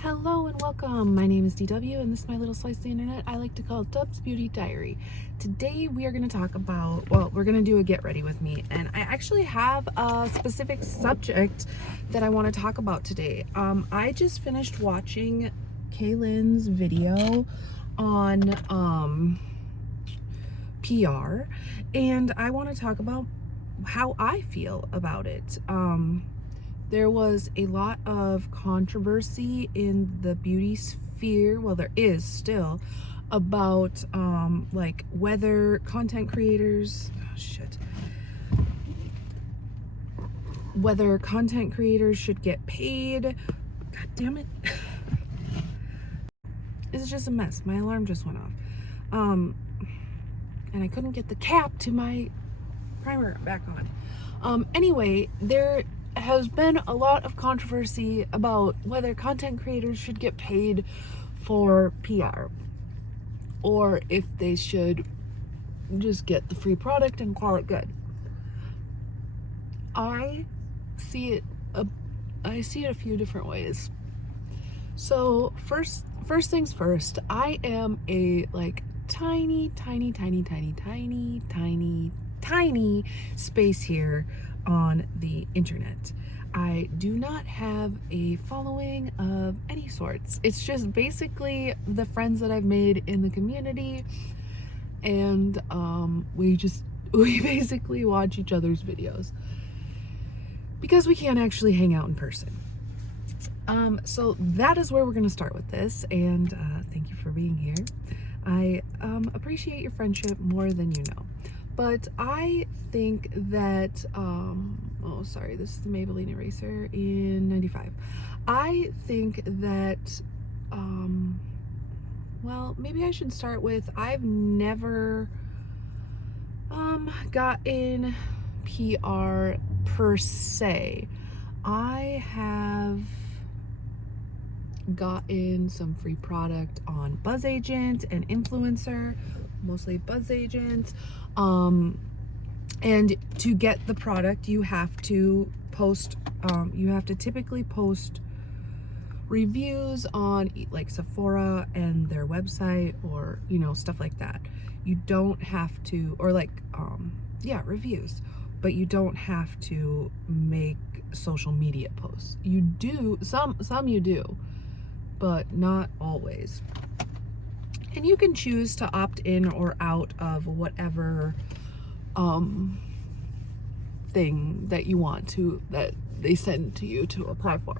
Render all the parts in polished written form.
Hello and welcome. My name is DW and this is my little slice of the internet I like to call Dub's Beauty Diary. Today we are going to talk about, we're going to do a get ready with me, and I actually have a specific subject that I want to talk about today. I just finished watching Kaylin's video on PR, and I want to talk about how I feel about it. There was a lot of controversy in the beauty sphere, well, there is still, about like whether content creators, whether content creators should get paid. God damn it. It's just a mess. My alarm just went off. And I couldn't get the cap to my primer back on. Anyway, there has been a lot of controversy about whether content creators should get paid for PR or if they should just get the free product and call it good. I see it a few different ways. So first things first, I am a tiny space here on the internet. I do not have a following of any sorts. It's just basically the friends that I've made in the community, and we basically watch each other's videos because we can't actually hang out in person. So that is where we're going to start with this, and thank you for being here. I appreciate your friendship more than you know. But I think that, oh, sorry, this is the Maybelline eraser in 95. I think that, well, maybe I should start with, I've never gotten PR per se. I have gotten some free product on BuzzAgent and Influencer, mostly BuzzAgent. And to get the product, you have to post, you have to typically post reviews on like Sephora and their website, or, you know, stuff like that. You don't have to, or yeah, reviews, but you don't have to make social media posts. You do, some you do, but not always. And you can choose to opt in or out of whatever thing that you want to, that they send to you to apply for.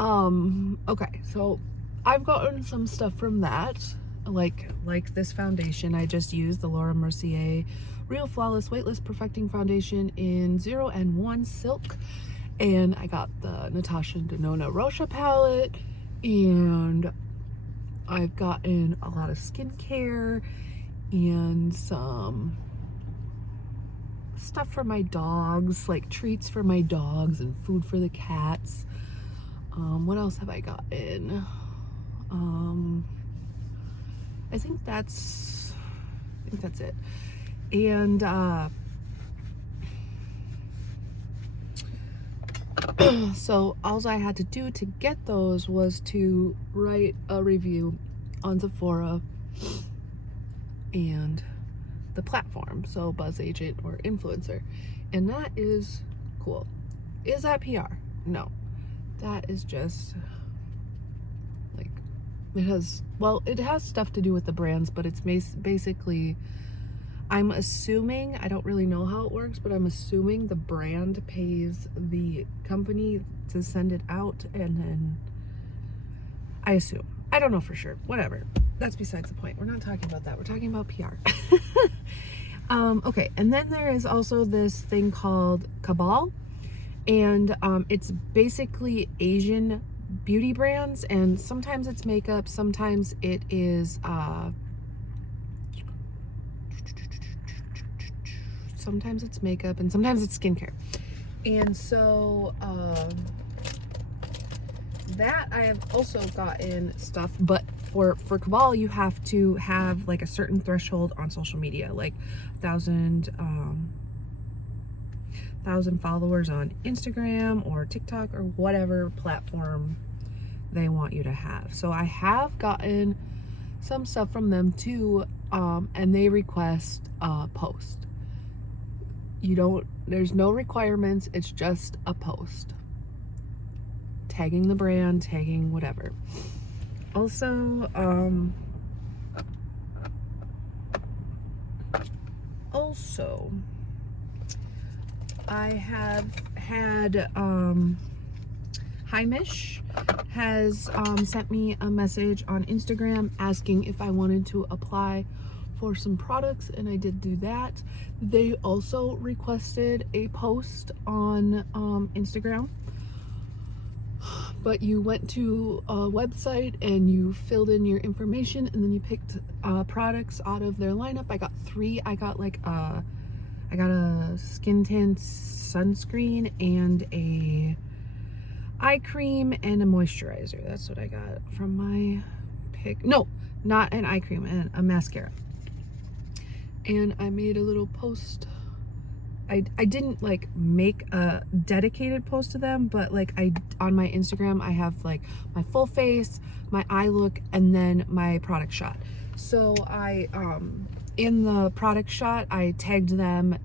Okay, so I've gotten some stuff from that, like this foundation I just used, the Laura Mercier Real Flawless Weightless Perfecting Foundation in 0 and 1 Silk, and I got the Natasha Denona Rocha palette, and I've gotten a lot of skincare and some stuff for my dogs, like treats for my dogs and food for the cats. What else have I gotten? I think that's it. And so all I had to do to get those was to write a review on Sephora and the platform, so BuzzAgent or Influencer, and that is cool. Is that PR? No, that is just like, it has stuff to do with the brands, but it's basically, I'm assuming, I don't really know how it works, but I'm assuming the brand pays the company to send it out, and then I assume. I don't know for sure. Whatever. That's besides the point. We're not talking about that. We're talking about PR. Okay, and then there is also this thing called Cabal, and it's basically Asian beauty brands, and sometimes it's makeup, sometimes it is sometimes it's makeup, and sometimes it's skincare. And so that I have also gotten stuff, but for Cabal you have to have like a certain threshold on social media, like 1,000 followers on Instagram or TikTok or whatever platform they want you to have. So I have gotten some stuff from them too, and they request a post. There's no requirements, it's just a post. Tagging the brand, tagging whatever. Also, I have had, Heimish has sent me a message on Instagram asking if I wanted to apply for some products, and I did do that. They also requested a post on Instagram, but you went to a website and you filled in your information, and then you picked products out of their lineup. I got 3. I got a skin tint sunscreen and a eye cream and a moisturizer. That's what I got from my pick. No, not an eye cream, and a mascara. And I made a little post. I didn't like make a dedicated post to them, but like on my Instagram I have like my full face, my eye look, and then my product shot. So I in the product shot I tagged them.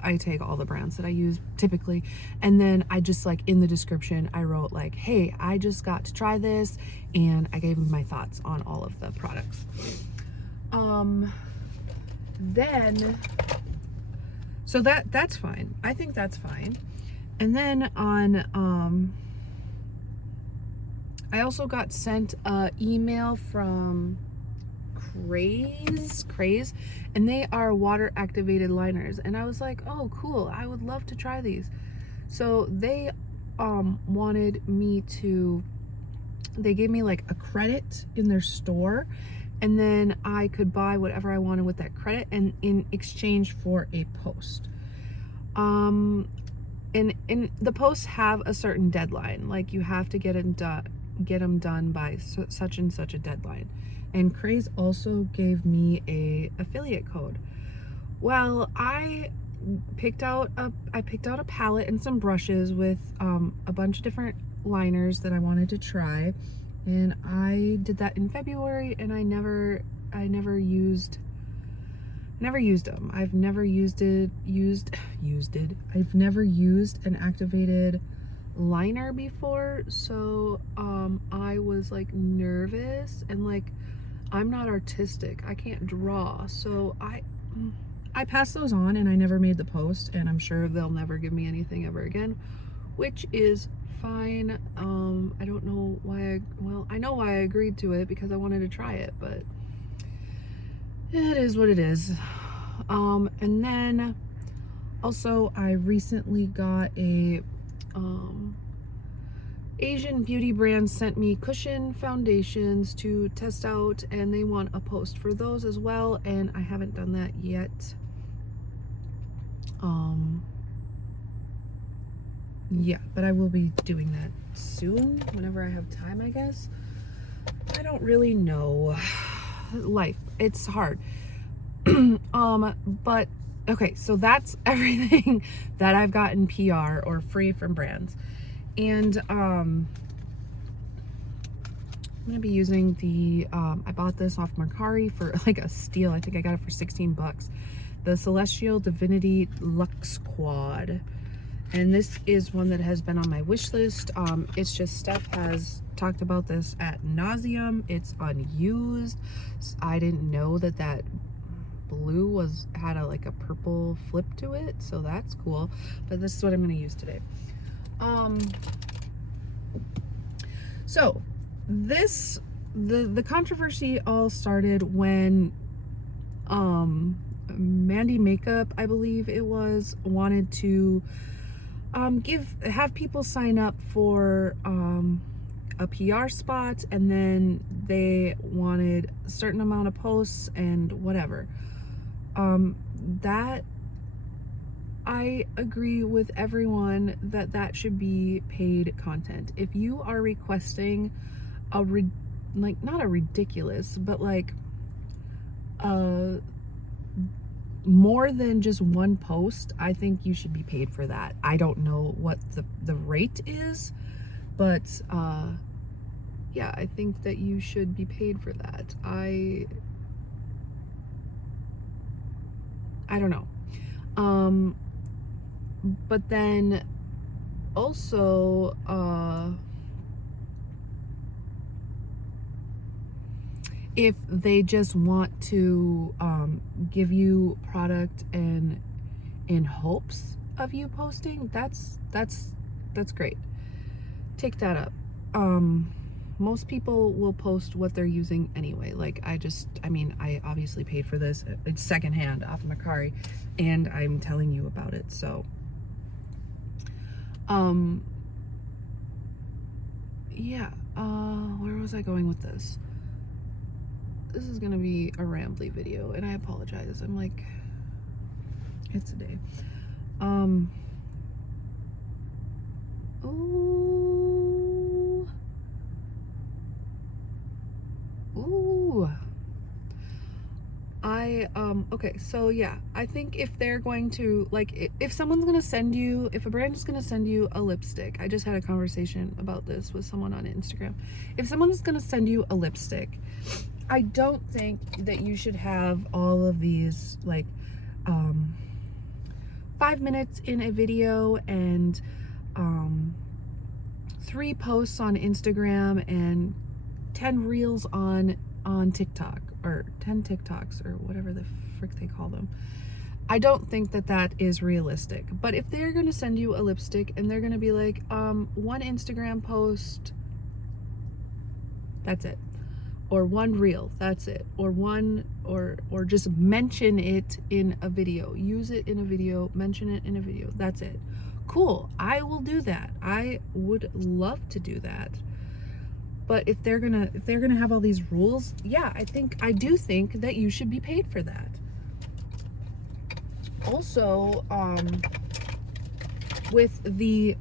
I tag all the brands that I use typically, and then I just like in the description I wrote like, hey, I just got to try this, and I gave them my thoughts on all of the products. Then so that's fine. I think that's fine. And then on I also got sent an email from Craze, and they are water activated liners, and I was like, oh cool, I would love to try these. So they wanted me to, they gave me like a credit in their store, and then I could buy whatever I wanted with that credit, and in exchange for a post. And the posts have a certain deadline, like you have to get them done by such and such a deadline. And Craze also gave me a affiliate code. Well, I picked out a palette and some brushes with a bunch of different liners that I wanted to try, and I did that in February, and I never used them. I've never used I've never used an activated liner before, so I was like nervous, and like I'm not artistic, I can't draw, so I passed those on, and I never made the post, and I'm sure they'll never give me anything ever again, which is fine. I don't know why I know why I agreed to it, because I wanted to try it, but it is what it is. And then also I recently got a Asian beauty brand sent me cushion foundations to test out, and they want a post for those as well, and I haven't done that yet. Yeah, but I will be doing that soon, whenever I have time, I guess. I don't really know. Life, it's hard. But okay, so that's everything that I've gotten PR or free from brands. And I'm gonna be using the I bought this off Mercari for like a steal. I think I got it for 16 bucks. The Celestial Divinity Luxe Quad, and this is one that has been on my wish list. It's just Steph has talked about this ad nauseum. It's unused. I didn't know that blue had a like a purple flip to it, so that's cool. But this is what I'm going to use today. So this the controversy all started when Mandy Makeup, I believe it was, wanted to have people sign up for a PR spot, and then they wanted a certain amount of posts and whatever. That I agree with everyone that should be paid content. If you are requesting like not a ridiculous, but like more than just one post, I think you should be paid for that. I don't know what the rate is, but yeah, I think that you should be paid for that. I don't know. But then also, if they just want to give you product and in hopes of you posting, that's great. Take that up. Most people will post what they're using anyway. Like I mean, I obviously paid for this. It's secondhand off of Mercari, and I'm telling you about it. So, yeah. Where was I going with this? This is gonna be a rambly video, and I apologize. I'm like, it's a day. Ooh. Okay, so yeah, I think if they're going to, like, if someone's gonna send you, if a brand is gonna send you a lipstick, I just had a conversation about this with someone on Instagram. If someone is gonna send you a lipstick, I don't think that you should have all of these, like, 5 minutes in a video and 3 posts on Instagram and 10 reels on TikTok, or 10 TikToks, or whatever the frick they call them. I don't think that that is realistic. But if they're going to send you a lipstick and they're going to be like, 1 Instagram post, that's it. Or 1 reel, that's it. Or or just mention it in a video. Use it in a video, mention it in a video. That's it. Cool. I will do that. I would love to do that. But if they're gonna have all these rules, yeah, I do think that you should be paid for that. Also, with the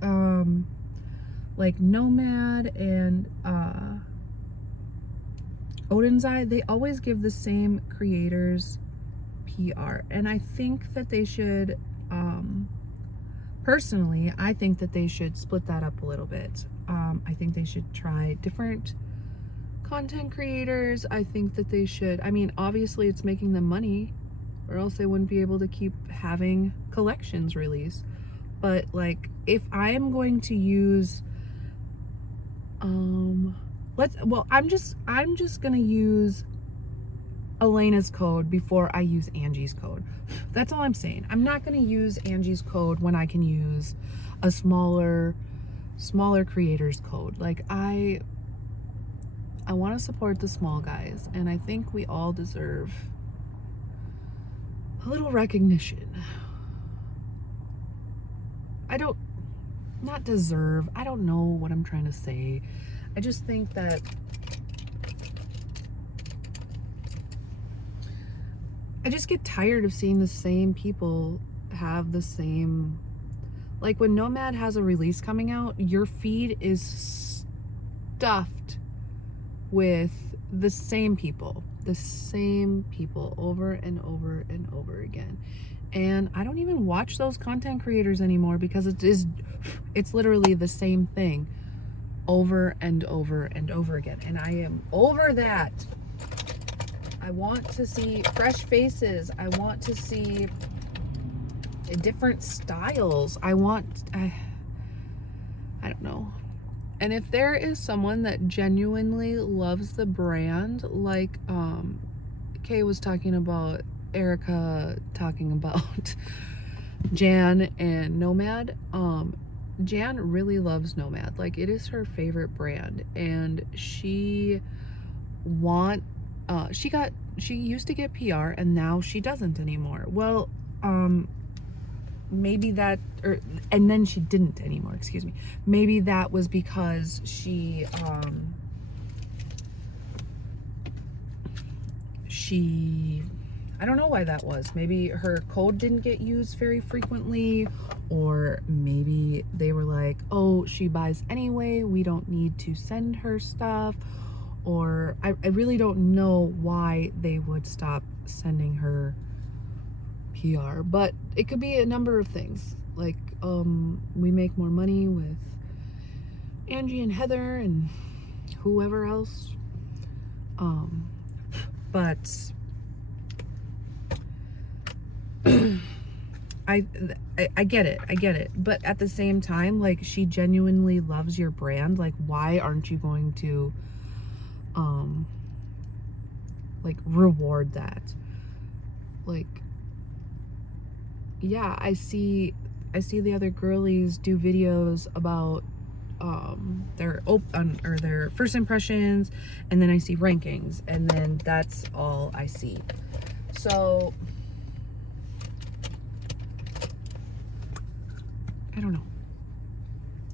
like Nomad and Odin's Eye, they always give the same creators PR, and I think that they should, personally, I think that they should split that up a little bit. I think they should try different content creators. I think that they should, I mean, obviously it's making them money, or else they wouldn't be able to keep having collections release. But like, if I am going to use, I'm just gonna use Elena's code before I use Angie's code. That's all I'm saying. I'm not gonna use Angie's code when I can use a smaller creator's code. Like, I want to support the small guys, and I think we all deserve a little recognition. I don't know what I'm trying to say. I just think that I just get tired of seeing the same people have the same, like when Nomad has a release coming out, your feed is stuffed with the same people over and over and over again. And I don't even watch those content creators anymore, because it's literally the same thing over and over and over again. And I am over that. I want to see fresh faces. I want to see different styles. I don't know. And if there is someone that genuinely loves the brand, like Kay was talking about, Erica talking about Jan and Nomad, Jan really loves Nomad. Like, it is her favorite brand, and she used to get PR, and now she doesn't anymore. Well, maybe that, and then she didn't anymore, excuse me. Maybe that was because I don't know why that was. Maybe her code didn't get used very frequently, or maybe they were like, oh, she buys anyway, we don't need to send her stuff. Or I really don't know why they would stop sending her PR, but it could be a number of things. Like, we make more money with Angie and Heather, and whoever else. But I get it, but at the same time, like, she genuinely loves your brand. Like, why aren't you going to like reward that? Like, yeah, I see the other girlies do videos about their first impressions, and then I see rankings, and then that's all I see. So I don't know.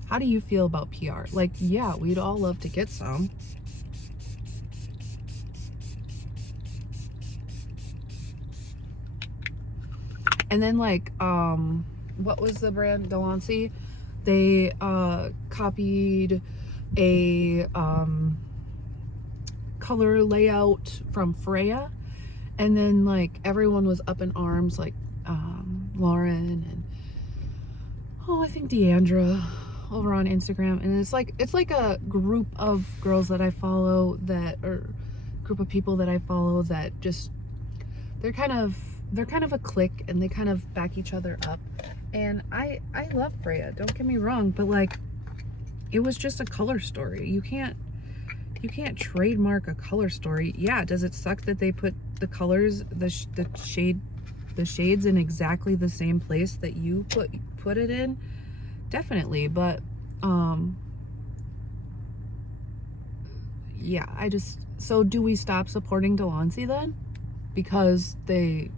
How do you feel about PR? Like, yeah, we'd all love to get some. And then, like, what was the brand? Delancey? They copied a color layout from Freya, and then, like, everyone was up in arms, like Lauren and I think Deandra over on Instagram. And it's like a group of girls that I follow, or group of people that I follow, that just they're kind of a clique, and they kind of back each other up. And I love Freya, don't get me wrong, but like, it was just a color story. You can't trademark a color story. Yeah, does it suck that they put the colors, the shades in exactly the same place that you put it in? Definitely. But yeah, so do we stop supporting Delancey then because they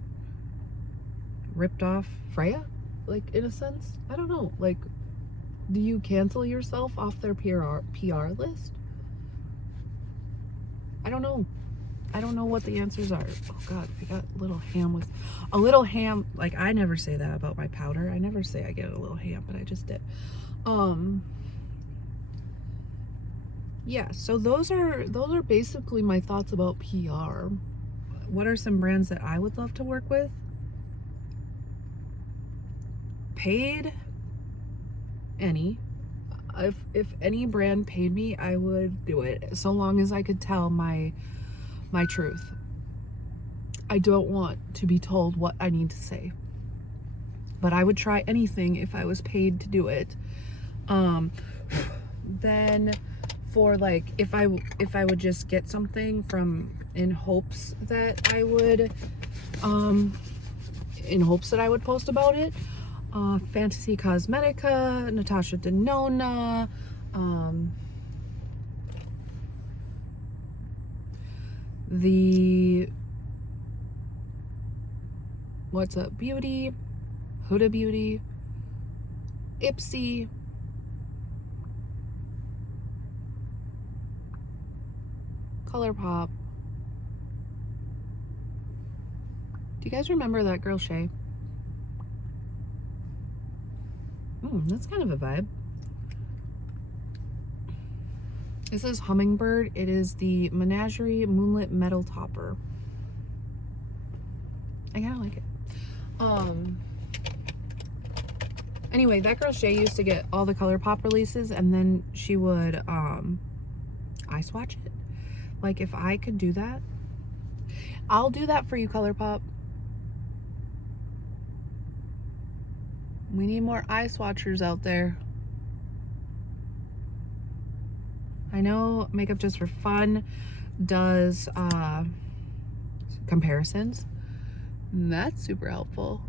ripped off Freya, like, in a sense? I don't know. Like, do you cancel yourself off their PR list? I don't know. I don't know what the answers are. Oh God, I got a little ham. Like, I never say that about my powder. I never say I get a little ham, but I just did. Yeah, so those are basically my thoughts about PR. What are some brands that I would love to work with? Paid? Any. If any brand paid me, I would do it, so long as I could tell my truth. I don't want to be told what I need to say, but I would try anything if I was paid to do it. Then for, like, if I would just get something in hopes that I would post about it, Fantasy Cosmetica, Natasha Denona, the What's Up Beauty, Huda Beauty, Ipsy, ColourPop. Do you guys remember that girl Shay? That's kind of a vibe. This is Hummingbird. It is the Menagerie Moonlit Metal Topper. I kind of like it. Anyway, that girl Shay used to get all the ColourPop releases, and then she would eye swatch it. Like, if I could do that, I'll do that for you, ColourPop. We need more eye swatchers out there. I know Makeup Just for Fun does comparisons. That's super helpful.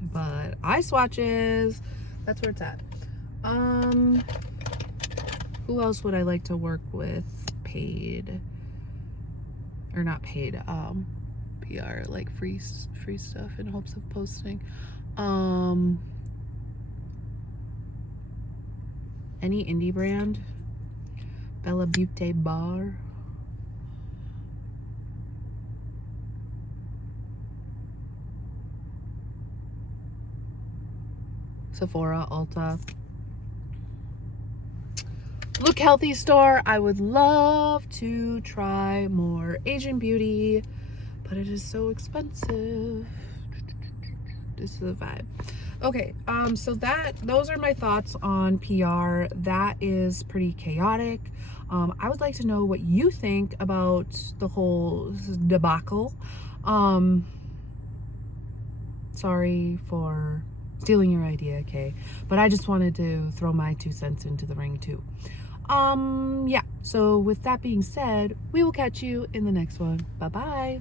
But eye swatches, that's where it's at. Who else would I like to work with? Paid, or not paid, PR, like free stuff in hopes of posting. Any indie brand? Bella Beauté Bar. Sephora, Ulta. Look Healthy store. I would love to try more Asian beauty, but it is so expensive. This is the vibe. Okay, so those are my thoughts on PR. That is pretty chaotic. I would like to know what you think about the whole debacle. Sorry for stealing your idea, okay? But I just wanted to throw my 2 cents into the ring too. Yeah, so with that being said, we will catch you in the next one. Bye-bye.